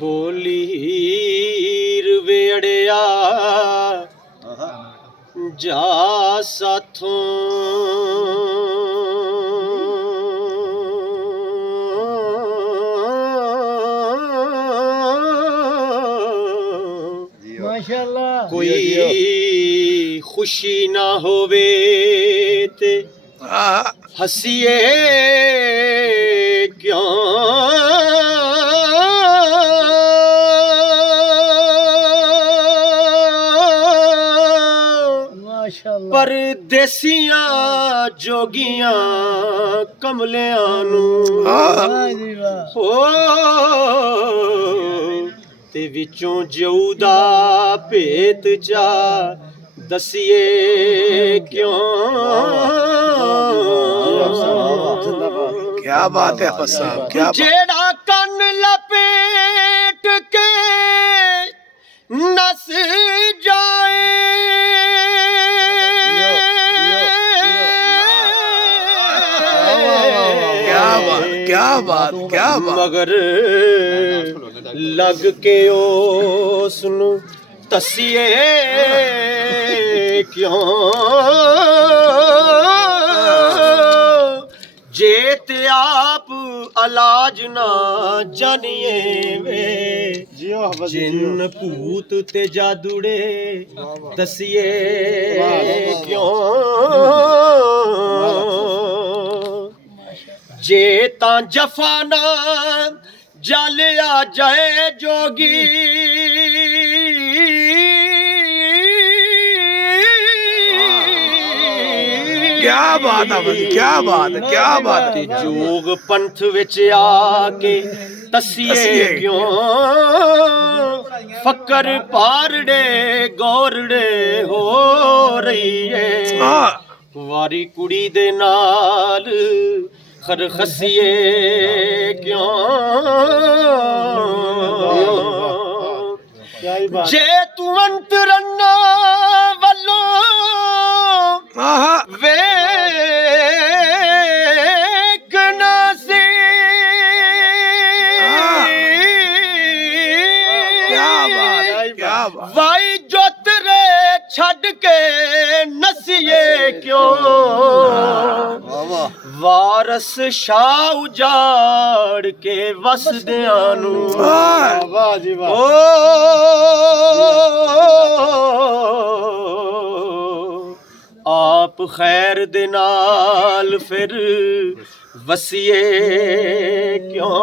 ਬੋਲੀ ਹੀਰ ਵੇੜਿਆ ਜਾ ਸਾਥੋਂ माशाअल्लाह कोई खुशी ना होवे ते हसीए क्यों परदेसियां जोगियां कमलियां नूं हो ते विचों जऊ दा भेत जा दसिए क्यों। क्या बात है साहब, क्या जेड़ा कन लपेट के नस जाए क्या बात क्या बात मगर लग के उसनु तसिए क्यों। जे ते आप अलाज ना जानिए वे जिन भूत ते जादूड़े दसिए क्यों। जे तां जफाना जलिया जाए जोगी क्या बात है, क्या बात है, क्या बात है। जोग पंथ विच आके तसिए क्यों। फकर पारड़े गौरड़े हो रही है वारी कुड़ी दे नाल खरखसिए क्यों। जे तू अंतरन्ना वल्लों वेखना सी वाई जो तेरे छड़ के नसिए क्यों। वारस शाह उजाड़ के वसदियां नूं ओ आप खैर दे नाल फिर वसिए क्यों।